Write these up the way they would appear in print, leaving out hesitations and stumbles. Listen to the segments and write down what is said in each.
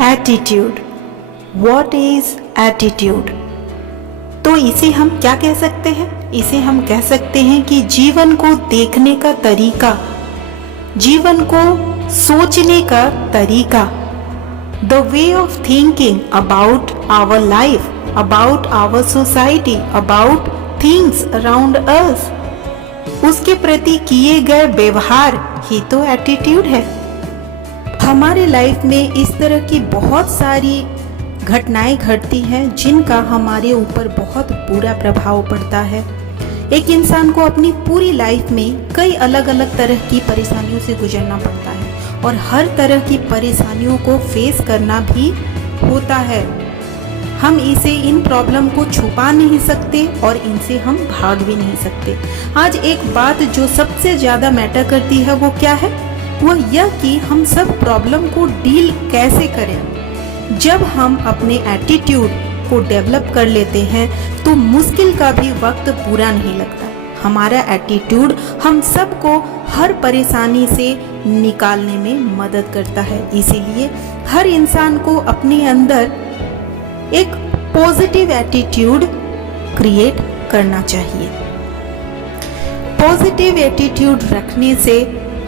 Attitude. What is attitude? तो इसे हम क्या कह सकते हैं? इसे हम कह सकते हैं कि जीवन को देखने का तरीका, जीवन को सोचने का तरीका, the way of thinking about our life, about our society, about things around us, उसके प्रति किए गए व्यवहार ही तो एटीट्यूड है। हमारे लाइफ में इस तरह की बहुत सारी घटनाएं घटती हैं जिनका हमारे ऊपर बहुत बुरा प्रभाव पड़ता है। एक इंसान को अपनी पूरी लाइफ में कई अलग अलग तरह की परेशानियों से गुजरना पड़ता है और हर तरह की परेशानियों को फेस करना भी होता है। हम इन प्रॉब्लम को छुपा नहीं सकते और इनसे हम भाग भी नहीं सकते। आज एक बात जो सबसे ज़्यादा मैटर करती है वो क्या है? वो यह कि हम सब प्रॉब्लम को डील कैसे करें। जब हम अपने एटीट्यूड को डेवलप कर लेते हैं तो मुश्किल का भी वक्त बुरा नहीं लगता। हमारा एटीट्यूड हम सबको हर परेशानी से निकालने में मदद करता है। इसीलिए हर इंसान को अपने अंदर एक पॉजिटिव एटीट्यूड क्रिएट करना चाहिए। पॉजिटिव एटीट्यूड रखने से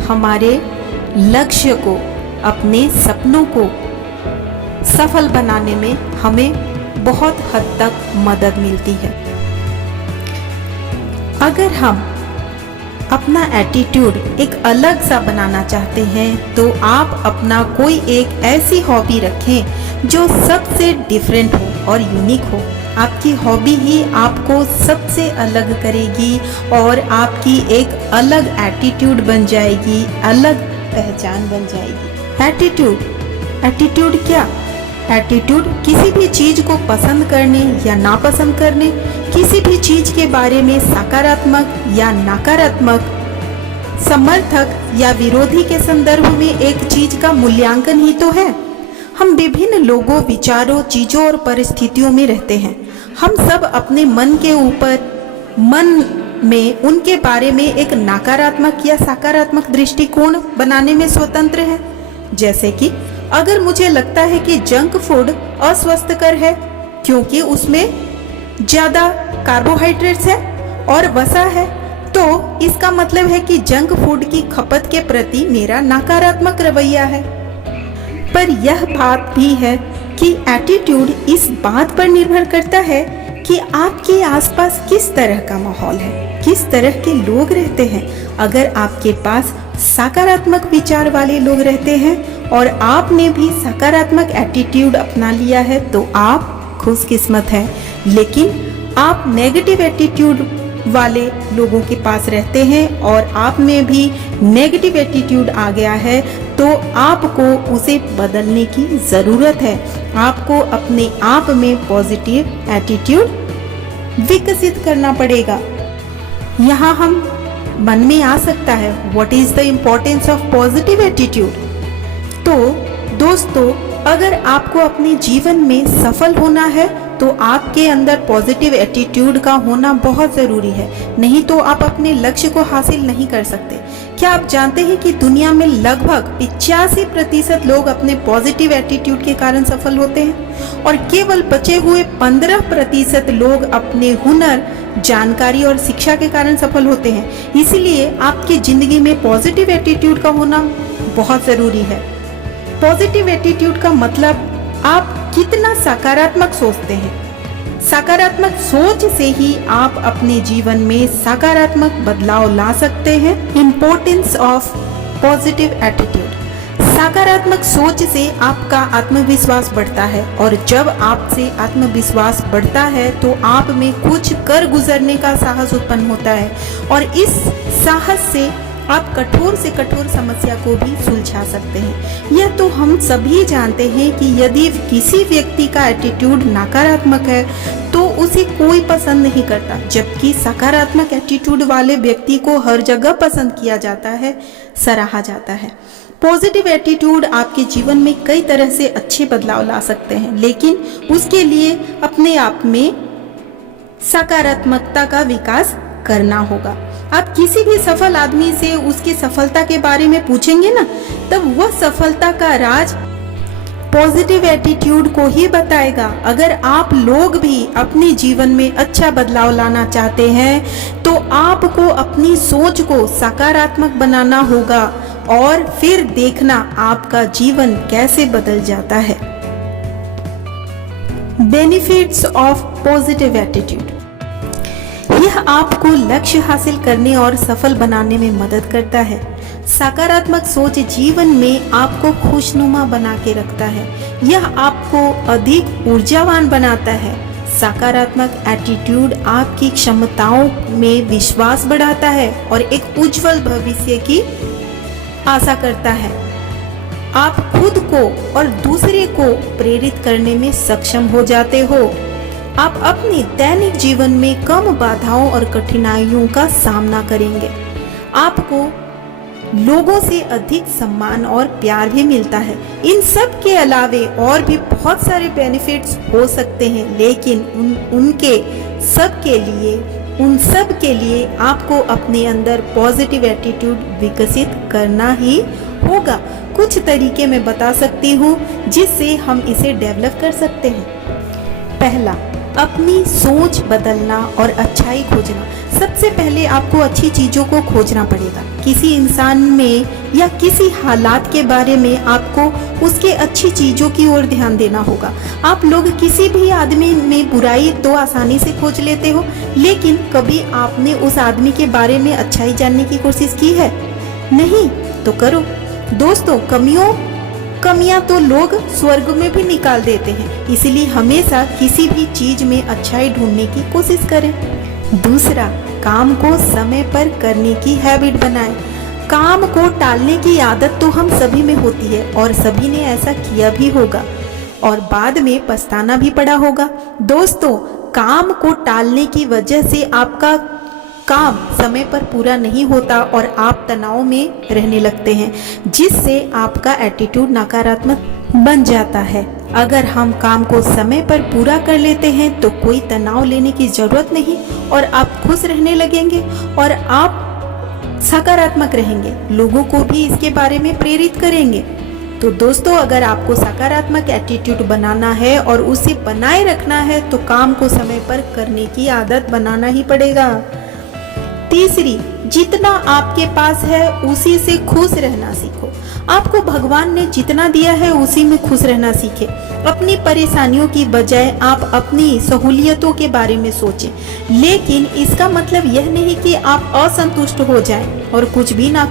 हमारे लक्ष्य को, अपने सपनों को सफल बनाने में हमें बहुत हद तक मदद मिलती है। अगर हम अपना एटीट्यूड एक अलग सा बनाना चाहते हैं तो आप अपना कोई एक ऐसी हॉबी रखें जो सबसे डिफरेंट हो और यूनिक हो। आपकी हॉबी ही आपको सबसे अलग करेगी और आपकी एक अलग एटीट्यूड बन जाएगी, अलग पहचान बन जाएगी। एटीट्यूड क्या? एटीट्यूड किसी भी चीज को पसंद करने या नापसंद करने, किसी भी चीज के बारे में सकारात्मक या नकारात्मक, समर्थक या विरोधी के संदर्भ में एक चीज का मूल्यांकन ही तो है। हम विभिन्न लोगों, विचारों, चीजों और परिस्थितियों में रहते हैं। हम सब अपने मन में उनके बारे में एक नकारात्मक या सकारात्मक दृष्टिकोण बनाने में स्वतंत्र है। जैसे कि अगर मुझे लगता है कि जंक फूड अस्वस्थकर है क्योंकि उसमें ज़्यादा कार्बोहाइड्रेट्स है और वसा है, तो इसका मतलब है कि जंक फूड की खपत के प्रति मेरा नकारात्मक रवैया है। पर यह बात भी है कि एटीट्यूड इस बात पर निर्भर करता है कि आपके आसपास किस तरह का माहौल है, किस तरह के लोग रहते हैं। अगर आपके पास सकारात्मक विचार वाले लोग रहते हैं और आपने भी सकारात्मक एटीट्यूड अपना लिया है तो आप खुशकिस्मत हैं। लेकिन आप नेगेटिव एटीट्यूड वाले लोगों के पास रहते हैं और आप में भी नेगेटिव एटीट्यूड आ गया है तो आपको उसे बदलने की ज़रूरत है। आपको अपने आप में पॉजिटिव एटीट्यूड विकसित करना पड़ेगा। यहाँ हम मन में आ सकता है what is the importance of positive attitude. तो दोस्तों, अगर आपको अपने जीवन में सफल होना है तो आपके अंदर पॉजिटिव एटीट्यूड का होना बहुत ज़रूरी है, नहीं तो आप अपने लक्ष्य को हासिल नहीं कर सकते। क्या आप जानते हैं कि दुनिया में लगभग 85% लोग अपने पॉजिटिव एटीट्यूड के कारण सफल होते हैं और केवल बचे हुए 15% लोग अपने हुनर, जानकारी और शिक्षा के कारण सफल होते हैं। इसीलिए आपकी ज़िंदगी में पॉजिटिव एटीट्यूड का होना बहुत ज़रूरी है। पॉजिटिव एटीट्यूड का मतलब आप कितना सकारात्मक सोचते हैं। सकारात्मक सोच से ही आप अपने जीवन में सकारात्मक बदलाव ला सकते हैं। Importance of positive attitude. सकारात्मक सोच से आपका आत्मविश्वास बढ़ता है और जब आपसे आत्मविश्वास बढ़ता है तो आप में कुछ कर गुजरने का साहस उत्पन्न होता है और इस साहस से आप कठोर से कठोर समस्या को भी सुलझा सकते हैं। यह तो हम सभी जानते हैं कि यदि किसी व्यक्ति का एटीट्यूड नकारात्मक है तो उसे कोई पसंद नहीं करता, जबकि सकारात्मक एटीट्यूड वाले व्यक्ति को हर जगह पसंद किया जाता है, सराहा जाता है। पॉजिटिव एटीट्यूड आपके जीवन में कई तरह से अच्छे बदलाव ला सकते हैं, लेकिन उसके लिए अपने आप में सकारात्मकता का विकास करना होगा। आप किसी भी सफल आदमी से उसकी सफलता के बारे में पूछेंगे ना, तब वह सफलता का राज पॉजिटिव एटीट्यूड को ही बताएगा। अगर आप लोग भी अपने जीवन में अच्छा बदलाव लाना चाहते हैं तो आपको अपनी सोच को सकारात्मक बनाना होगा और फिर देखना आपका जीवन कैसे बदल जाता है। Benefits of positive attitude. यह आपको लक्ष्य हासिल करने और सफल बनाने में मदद करता है। सकारात्मक सोच जीवन में आपको खुशनुमा बना के रखता है। यह आपको अधिक ऊर्जावान बनाता है। सकारात्मक एटीट्यूड आपकी क्षमताओं में विश्वास बढ़ाता है और एक उज्जवल भविष्य की आशा करता है। आप खुद को और दूसरे को प्रेरित करने में सक्षम हो जाते हो। आप अपने दैनिक जीवन में कम बाधाओं और कठिनाइयों का सामना करेंगे। आपको लोगों से अधिक सम्मान और प्यार भी मिलता है। इन सब के अलावे और भी बहुत सारे बेनिफिट्स हो सकते हैं, लेकिन उन सब के लिए आपको अपने अंदर पॉजिटिव एटीट्यूड विकसित करना ही होगा। कुछ तरीके मैं बता सकती हूँ जिससे हम इसे डेवलप कर सकते हैं। पहला, अपनी सोच बदलना और अच्छाई खोजना। सबसे पहले आपको अच्छी चीजों को खोजना पड़ेगा। किसी इंसान में या किसी हालात के बारे में आपको उसके अच्छी चीजों की ओर ध्यान देना होगा। आप लोग किसी भी आदमी में बुराई तो आसानी से खोज लेते हो, लेकिन कभी आपने उस आदमी के बारे में अच्छाई जानने की कोशिश की है? नहीं तो करो। दोस्तों, कमियां तो लोग स्वर्ग में भी निकाल देते हैं, इसलिए हमेशा किसी भी चीज में अच्छाई ढूंढने की कोशिश करें। दूसरा, काम को समय पर करने की हैबिट बनाएं। काम को टालने की आदत तो हम सभी में होती है और सभी ने ऐसा किया भी होगा और बाद में पछताना भी पड़ा होगा। दोस्तों, काम को टालने की वजह से आपका काम समय पर पूरा नहीं होता और आप तनाव में रहने लगते हैं, जिससे आपका एटीट्यूड नकारात्मक बन जाता है। अगर हम काम को समय पर पूरा कर लेते हैं तो कोई तनाव लेने की जरूरत नहीं और आप खुश रहने लगेंगे और आप सकारात्मक रहेंगे। लोगों को भी इसके बारे में प्रेरित करेंगे। तो दोस्तों, अगर आपको सकारात्मक एटीट्यूड बनाना है और उसे बनाए रखना है तो काम को समय पर करने की आदत बनाना ही पड़ेगा। तीसरी, जितना आपके पास है उसी से खुश रहना सीखो। आपको भगवान ने जितना दिया है उसी में खुश रहना सीखें। अपनी परेशानियों की बजाय आप अपनी सहूलियतों के बारे में सोचें, लेकिन इसका मतलब यह नहीं कि आप असंतुष्ट हो जाएं और कुछ भी ना।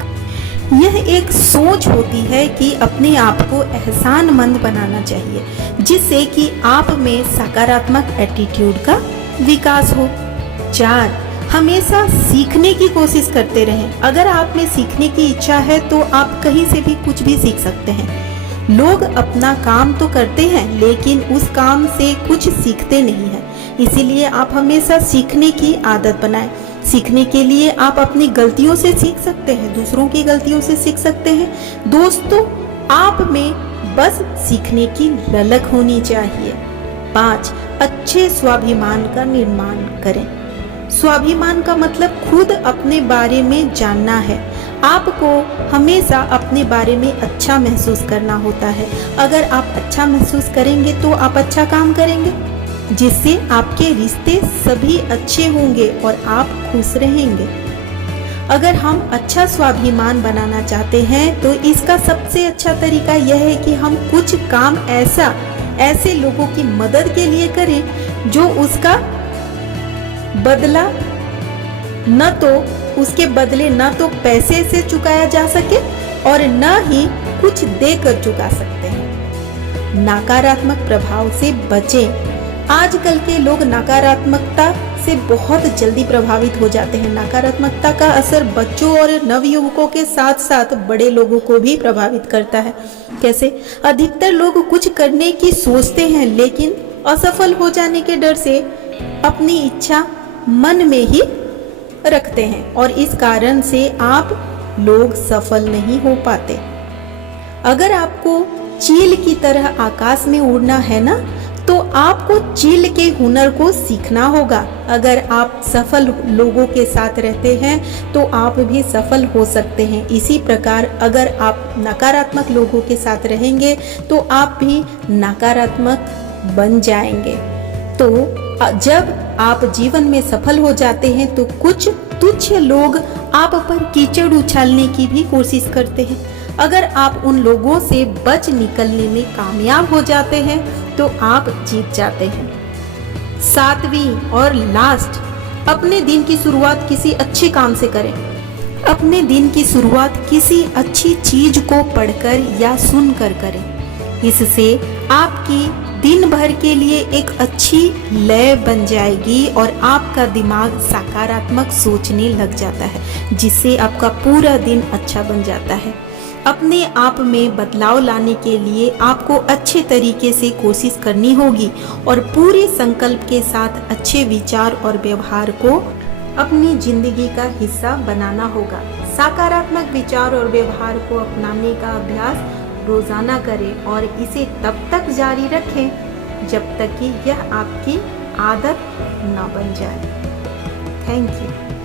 यह एक सोच होती है कि अपने आप को एहसानमंद बनाना चाहिए, जिससे कि आप में सकारात्मक एटीट्यूड का विकास हो। 4, हमेशा सीखने की कोशिश करते रहें। अगर आप में सीखने की इच्छा है तो आप कहीं से भी कुछ भी सीख सकते हैं। लोग अपना काम तो करते हैं लेकिन उस काम से कुछ सीखते नहीं हैं, इसीलिए आप हमेशा सीखने की आदत बनाएं। सीखने के लिए आप अपनी गलतियों से सीख सकते हैं, दूसरों की गलतियों से सीख सकते हैं। दोस्तों, आप में बस सीखने की ललक होनी चाहिए। 5, अच्छे स्वाभिमान का निर्माण करें। स्वाभिमान का मतलब खुद अपने बारे में जानना है। आपको हमेशा अपने बारे में अच्छा महसूस करना होता है। अगर आप अच्छा महसूस करेंगे तो आप अच्छा काम करेंगे, जिससे आपके रिश्ते सभी अच्छे होंगे और आप खुश रहेंगे। अगर हम अच्छा स्वाभिमान बनाना चाहते हैं तो इसका सबसे अच्छा तरीका यह है कि हम कुछ काम ऐसे लोगों की मदद के लिए करें जो उसका बदला उसके बदले न तो पैसे से चुकाया जा सके और न ही कुछ देकर चुका सकते हैं। नकारात्मक प्रभाव से बचें। आजकल के लोग नकारात्मकता से बहुत जल्दी प्रभावित हो जाते हैं। नकारात्मकता का असर बच्चों और नवयुवकों के साथ साथ बड़े लोगों को भी प्रभावित करता है। कैसे? अधिकतर लोग कुछ करने की सोचते हैं लेकिन असफल हो जाने के डर से अपनी इच्छा मन में ही रखते हैं और इस कारण से आप लोग सफल नहीं हो पाते। अगर आपको चील की तरह आकाश में उड़ना है ना, तो आपको चिल के हुनर को सीखना होगा। अगर आप सफल लोगों के साथ रहते हैं तो आप भी सफल हो सकते हैं। इसी प्रकार अगर आप नकारात्मक लोगों के साथ रहेंगे तो आप भी नकारात्मक बन जाएंगे। तो जब आप जीवन में सफल हो जाते हैं तो कुछ तुच्छ लोग आप पर कीचड़ उछालने की भी कोशिश करते हैं। अगर आप उन लोगों से बच निकलने में कामयाब हो जाते हैं तो आप जीत जाते हैं। 7वीं और लास्ट, अपने दिन की शुरुआत किसी अच्छे काम से करें। अपने दिन की शुरुआत किसी अच्छी चीज को पढ़कर या सुनकर करें। इससे आपकी दिन भर के लिए एक अच्छी लय बन जाएगी और आपका दिमाग सकारात्मक सोचने लग जाता है, जिससे आपका पूरा दिन अच्छा बन जाता है। अपने आप में बदलाव लाने के लिए आपको अच्छे तरीके से कोशिश करनी होगी और पूरे संकल्प के साथ अच्छे विचार और व्यवहार को अपनी जिंदगी का हिस्सा बनाना होगा। सकारात्मक विचार और व्यवहार को अपनाने का अभ्यास रोजाना करें और इसे तब तक जारी रखें जब तक कि यह आपकी आदत न बन जाए। Thank you.